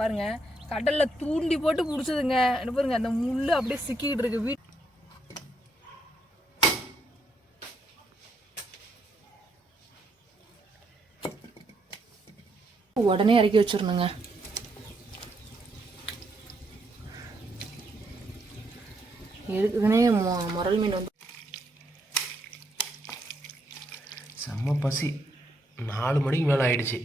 பாருங்க கடல்ல தூண்டி போட்டு பிடிச்சதுங்க. பாருங்க அந்த முள்ளு அப்படியே சிக்கிட்டு இருக்கு. உடனே இறக்கி வச்சிடணுங்க. எதுக்குன்னே முரல் மீன் வந்து செம்ம பசி. 4 மணிக்கு மேலே ஆயிடுச்சு.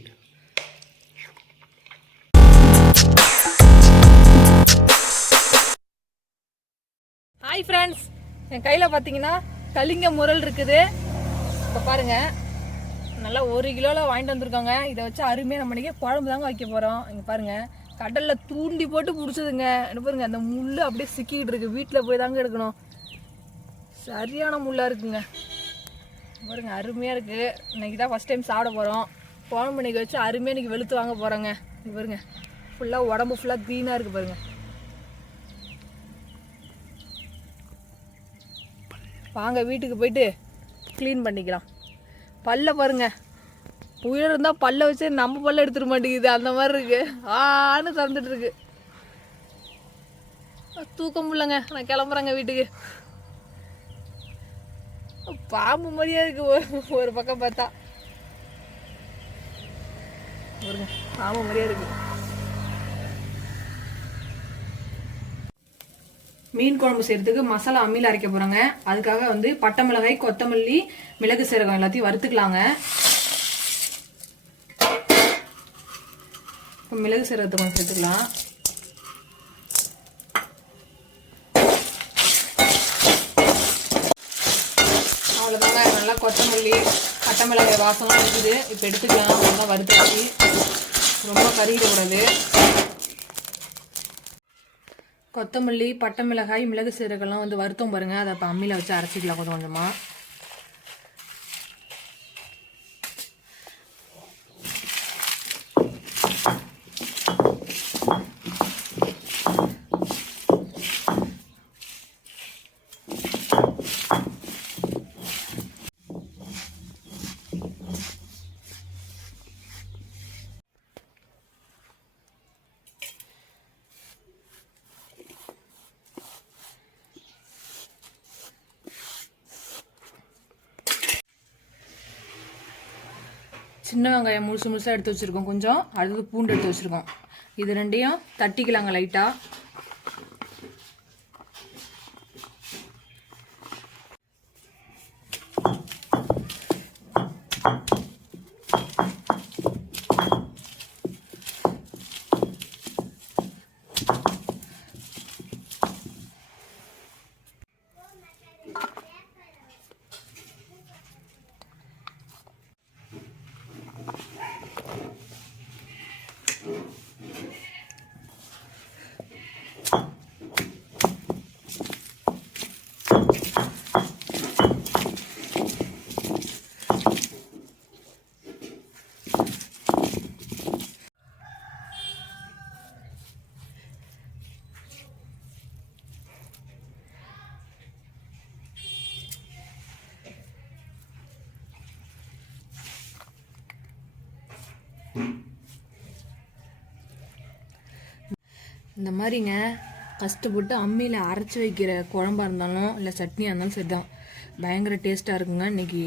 ஹாய் ஃப்ரெண்ட்ஸ், என் கையில் பார்த்தீங்கன்னா கலிங்க முரல் இருக்குது. இப்போ பாருங்க நல்லா 1 கிலோவில் வாங்கிட்டு வந்திருக்கோங்க. இதை வச்சு அருமையாக நம்ம இன்றைக்கி குழம்பு தாங்க வைக்க போகிறோம். இங்கே பாருங்கள் கடலில் தூண்டி போட்டு பிடிச்சதுங்க. பாருங்க அந்த முள் அப்படியே சிக்கிக்கிட்டு இருக்கு. வீட்டில் போய் தாங்க எடுக்கணும். சரியான முள்ளாக இருக்குங்க. பாருங்க அருமையாக இருக்குது. இன்றைக்கி தான் ஃபஸ்ட் டைம் சாப்பிட போகிறோம். குழம்பு இன்றைக்கி வச்சு அருமையாக இன்றைக்கி வெளுத்து வாங்க போகிறோங்க. பாருங்க ஃபுல்லாக உடம்பு ஃபுல்லாக க்ளீனாக இருக்குது. பாருங்கள் வாங்க வீட்டுக்கு போயிட்டு க்ளீன் பண்ணிக்கலாம். பல்ல பாருங்க, உயிர் இருந்தால் பல்ல வச்சு நம்ம பல்ல எடுத்துட மாட்டேங்குது. அந்த மாதிரி இருக்கு. ஆன்னு திறந்துட்டு இருக்கு. தூக்க முடியலங்க. நான் கிளம்புறேங்க வீட்டுக்கு. பாம்பு மாதிரியா இருக்கு ஒரு பக்கம் பார்த்தா. பாம்பு மாதிரியா இருக்கு. மீன் குழம்பு செய்யறதுக்கு மசாலா அம்மியில் அரைக்க போறாங்க. அதுக்காக வந்து பட்டை மிளகாய், கொத்தமல்லி, மிளகு, சீரகம் எல்லாத்தையும் வறுத்துக்கலாங்க. மிளகு சீரகத்தை கொஞ்சம் சேர்த்துக்கலாம். அவ்வளோதாங்க. நல்லா கொத்தமல்லி, பட்டை மிளகாய் வாசமாக இருக்குது. இப்போ எடுத்துக்கலாம். நல்லா வறுத்து வச்சு ரொம்ப கருகிடக்கூடாது. கொத்தமல்லி, பட்டை மிளகாய், மிளகு சீரகம்லாம் வந்து வறுத்தோம் பாருங்க. அதை இப்போ அம்மியில் வச்சு அரைச்சிக்கலாம் கொஞ்சம் கொஞ்சமாக. சின்ன வெங்காயம் முழுசாக எடுத்து வச்சுருக்கோம். கொஞ்சம் அடுத்தது பூண்டு எடுத்து வச்சுருக்கோம். இது ரெண்டையும் தட்டிக்கலாங்க லைட்டாக. இந்த மாதிரிங்க கஷ்டப்பட்டு அம்மியில் அரைச்சி வைக்கிற குழம்பா இருந்தாலும் இல்லை சட்னியாக இருந்தாலும் சரி தான், பயங்கர டேஸ்ட்டாக இருக்குங்க. இன்றைக்கி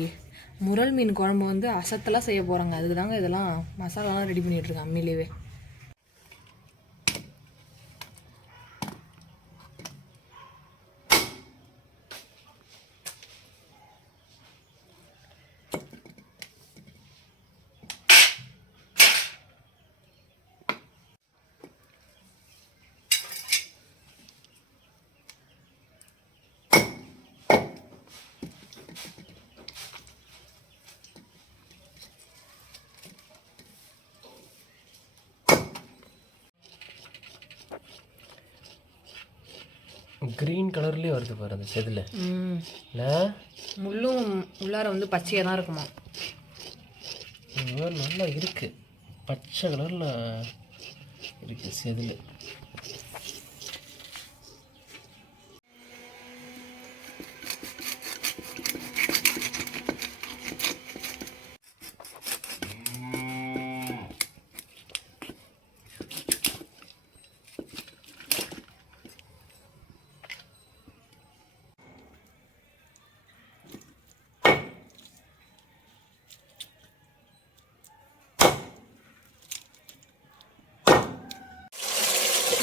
முரல் மீன் குழம்பு வந்து அசத்தெல்லாம் செய்ய போகிறாங்க. அதுக்கு தாங்க இதெல்லாம் மசாலாலாம் ரெடி பண்ணிகிட்ருக்கேன் அம்மியிலேயே. க்ரீன் கலர்லேயே வருது பாரு அந்த செதில். இல்லை முள்ளும் உள்ளார வந்து பச்சையாக தான் இருக்குமா. நல்லா இருக்குது. பச்சை கலரில் இருக்குது செதில்.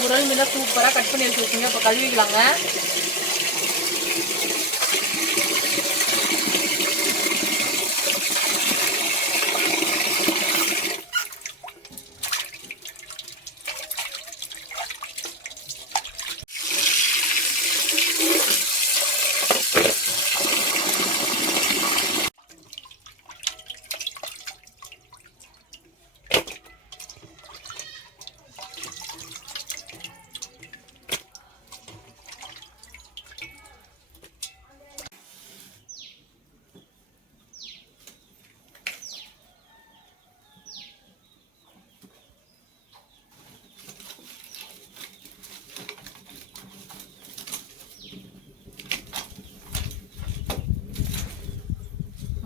முரல் மீன் சூப்பராக கட் பண்ணி வச்சுருக்கீங்க. இப்போ கழுவிக்கலாங்க.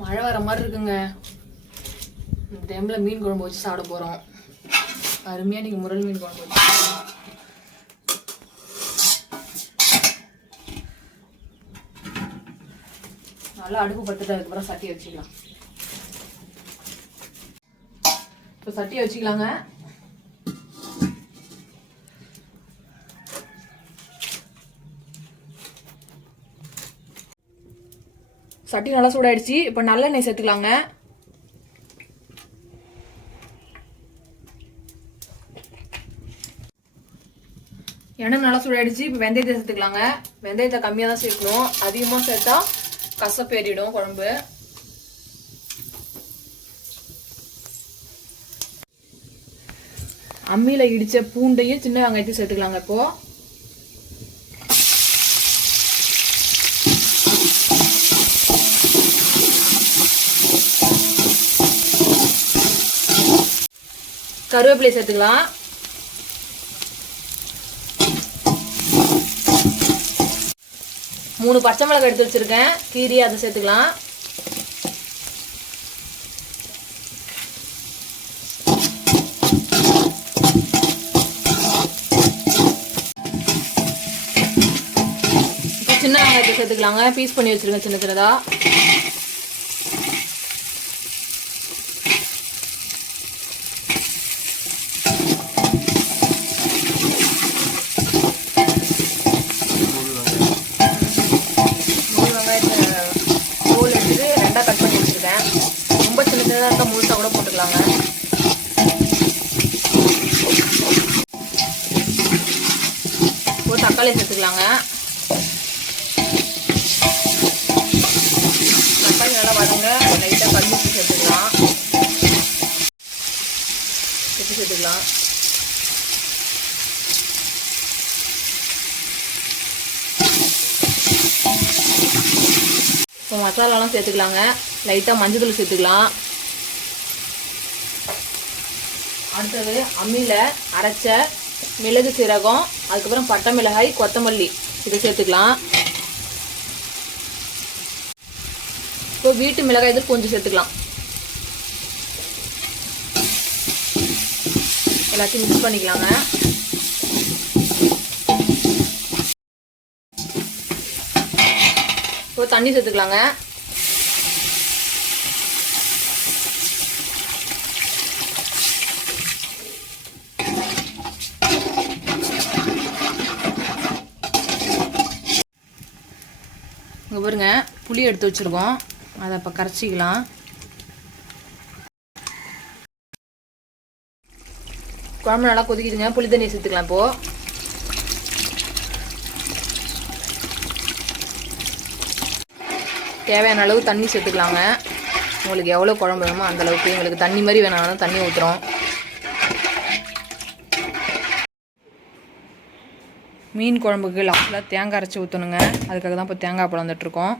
மழை வர மாதிரி இருக்குங்க. இந்த டைமில் மீன் குழம்பு வச்சு சாப்பிட போகிறோம். அருமையாக நீங்கள் முரல் மீன் குழம்பு வச்சு நல்லா அடுப்பு பட்டுட்டு அதுக்கப்புறம் சட்டியை வச்சுக்கலாம். இப்போ சட்டியை வச்சுக்கலாங்க. சட்டி நல்லா சூடாயிடுச்சு. இப்போ நல்லெண்ணெய் சேர்த்துக்கலாங்க. எண்ணெய் நல்லா சூடாயிடுச்சு. இப்போ வெந்தயத்தை சேர்த்துக்கலாங்க. வெந்தயத்தை கம்மியாக தான் சேர்க்கணும். அதிகமாக சேர்த்தா கசப்பேறிடும் குழம்பு. அம்மியில் இடித்த பூண்டையும் சின்ன வெங்காயத்தையும் சேர்த்துக்கலாங்க. இப்போ கருவேப்பிலை சேர்த்துக்கலாம். மூணு பச்சை மிளகாய் எடுத்து வச்சிருக்கேன், கீரி அதை சேர்த்துக்கலாம். சின்ன வெங்காயத்தை சேர்த்துக்கலாங்க. பீஸ் பண்ணி வச்சிருக்கேன் சின்ன சின்னதா. கட் பண்ணி வச்சிருக்கேன். ரொம்ப சின்ன சின்னதாக இருந்தால் முழுசாக கூட போட்டுக்கலாங்க. ஒரு தக்காளி சேர்த்துக்கலாங்க. தக்காளி நல்லா வதங்க. லைட்டாக கல்லுப்பு சேர்த்துக்கலாம். சேர்த்துக்கலாம். இப்போ மசாலாலாம் சேர்த்துக்கலாங்க. லைட்டாக மஞ்சள் தூள் சேர்த்துக்கலாம். அடுத்தது அம்மியில் அரைச்ச மிளகு சீரகம், அதுக்கப்புறம் பட்டை மிளகாய், கொத்தமல்லி இதை சேர்த்துக்கலாம். இப்போ வீட்டு மிளகாய் இது கொஞ்சம் சேர்த்துக்கலாம். எல்லாத்தையும் மிக்ஸ் பண்ணிக்கலாங்க. இப்போ தண்ணி சேர்த்துக்கலாங்க. இங்கே பாருங்க, புளி எடுத்து வச்சுருக்கோம். அதை இப்போ கரைச்சிக்கலாம். குழம்பு நல்லா கொதிக்குதுங்க. புளி தண்ணி சேர்த்துக்கலாம். இப்போது தேவையான அளவு தண்ணி சேர்த்துக்கலாங்க. உங்களுக்கு எவ்வளோ குழம்பு வேணுமோ அந்தளவுக்கு. எங்களுக்கு தண்ணி மாதிரி வேணாலும் தண்ணி ஊற்றுறோம். மீன் குழம்புக்கு லாஸ்ட்டில் தேங்காய் அரைச்சி ஊற்றணுங்க. அதுக்காக தான் இப்போ தேங்காய் பழம் வந்துட்டுருக்கோம்.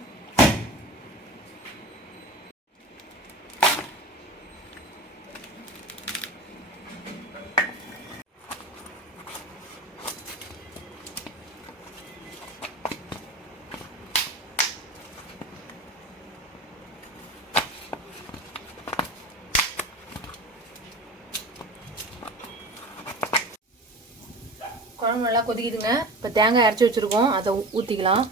குழம்பு நல்லா கொதிக்குதுங்க. இப்போ தேங்காய் அரைச்சி வச்சுருக்கோம், அதை ஊற்றிக்கலாம்.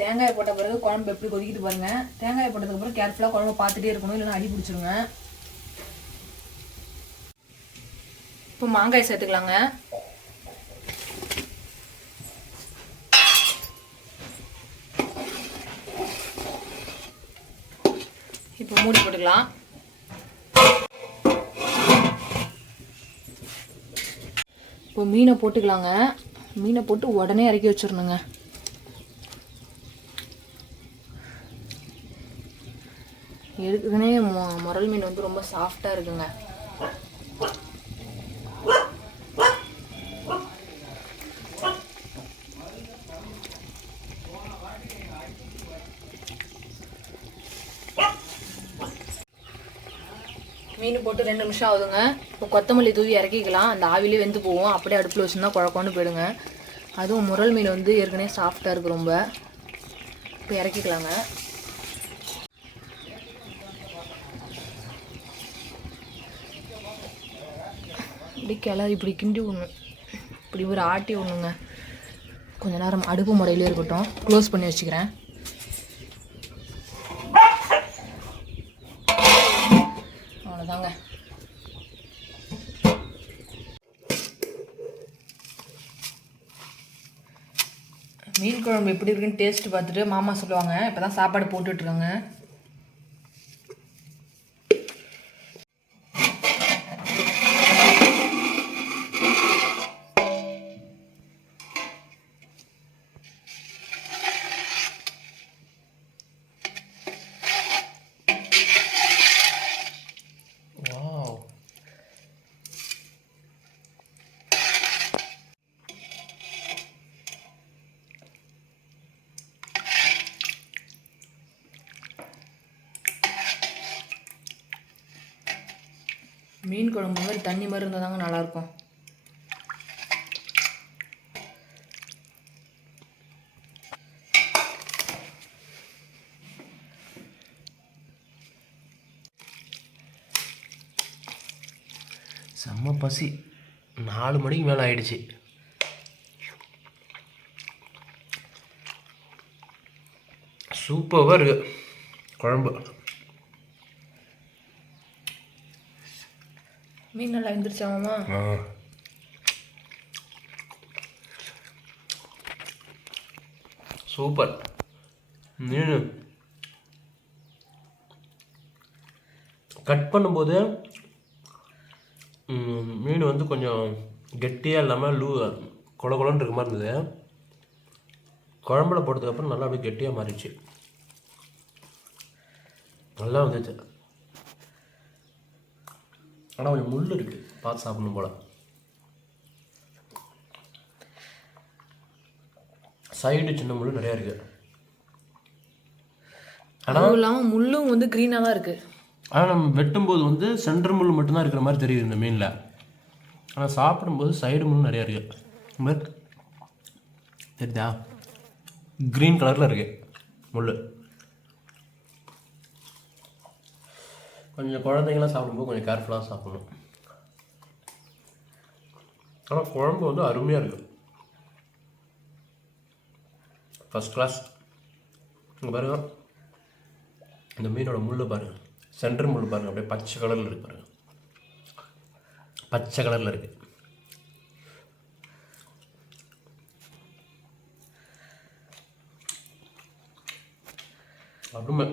தேங்காய் போட்ட பிறகு வந்து குழம்பு எப்படி கொதிக்கிட்டு பாருங்க. தேங்காய் போட்டதுக்கப்புறம் கேர்ஃபுல்லாக குழம்பு பார்த்துட்டே இருக்கணும், இல்லைன்னா அடி பிடிச்சிருங்க. இப்போ மாங்காய் சேர்த்துக்கலாங்க. இப்போ மூடி போட்டுக்கலாம். இப்போ மீனை போட்டுக்கலாங்க. மீனை போட்டு உடனே இறக்கி வச்சிடணுங்க. எடுக்குதுனே முரல் மீன் வந்து ரொம்ப சாஃப்டாக இருக்குங்க. மீன் போட்டு 2 நிமிஷம் ஆகுதுங்க. இப்போ கொத்தமல்லி தூவி இறக்கிக்கலாம். அந்த ஆவிலே வெந்து போவோம். அப்படியே அடுப்பில் வச்சுருந்தா குழக்கொண்டு போயிடுங்க. அதுவும் முரல் மீன் வந்து ஏற்கனவே சாஃப்டாக இருக்குது ரொம்ப. இப்போ இறக்கிக்கலாங்க. இப்படி கிளறி இப்படி கிண்டி விடணும். இப்படி ஒரு ஆட்டி விடணுங்க. கொஞ்ச நேரம் அடுப்பு முறையிலே இருக்கட்டும். க்ளோஸ் பண்ணி வச்சுக்கிறேன். அவ்வளோதாங்க. மீன் குழம்பு எப்படி இருக்குன்னு டேஸ்ட் பார்த்துட்டு மாமா சொல்லுவாங்க. இப்போ தான் சாப்பாடு போட்டுட்ருக்காங்க. மீன் குழம்பு மாதிரி தண்ணி மாதிரி இருந்தால் தாங்க நல்லாயிருக்கும். செம்ம பசி. 4 மணிக்கு மேலே ஆயிடுச்சு. சூப்பராக இருக்கு குழம்பு. மீன் நல்லா வெந்துருச்சாமாம்மா? சூப்பர். மீன் கட் பண்ணும்போது மீன் வந்து கொஞ்சம் கெட்டியாக இல்லாமல் கொல கொலன்னு இருக்க மாதிரி இருந்தது. குழம்புல போட்டதுக்கப்புறம் நல்லா அப்படியே கெட்டியாக மாறிடுச்சு. நல்லா வந்துச்சு. ஆனால் கொஞ்சம் முள் இருக்குது, பார்த்து சாப்பிடணும் போல். சைடு சின்ன முள் நிறையா இருக்குது. ஆனால் இல்லாமல் முள்ளும் வந்து க்ரீனாக தான் இருக்குது. ஆனால் நம்ம வெட்டும்போது வந்து சென்டர் முள் மட்டும்தான் இருக்கிற மாதிரி தெரியுது இந்த மீனில். ஆனால் சாப்பிடும்போது சைடு முள் நிறையா இருக்குது. தெரியுதா? க்ரீன் கலரில் இருக்குது முள். கொஞ்சம் குழந்தைங்களாம் சாப்பிடும்போது கொஞ்சம் கேர்ஃபுல்லாக சாப்பிடணும். ஆனால் குழம்பு வந்து அருமையாக இருக்குது. First class. இங்கே பாருங்கள், இந்த மீனோட முள்ளை பாருங்கள், சென்டர் முள் பாருங்கள், அப்படியே பச்சை கலரில் இருக்கு பாருங்கள். பச்சை கலரில் இருக்குது. அருமை.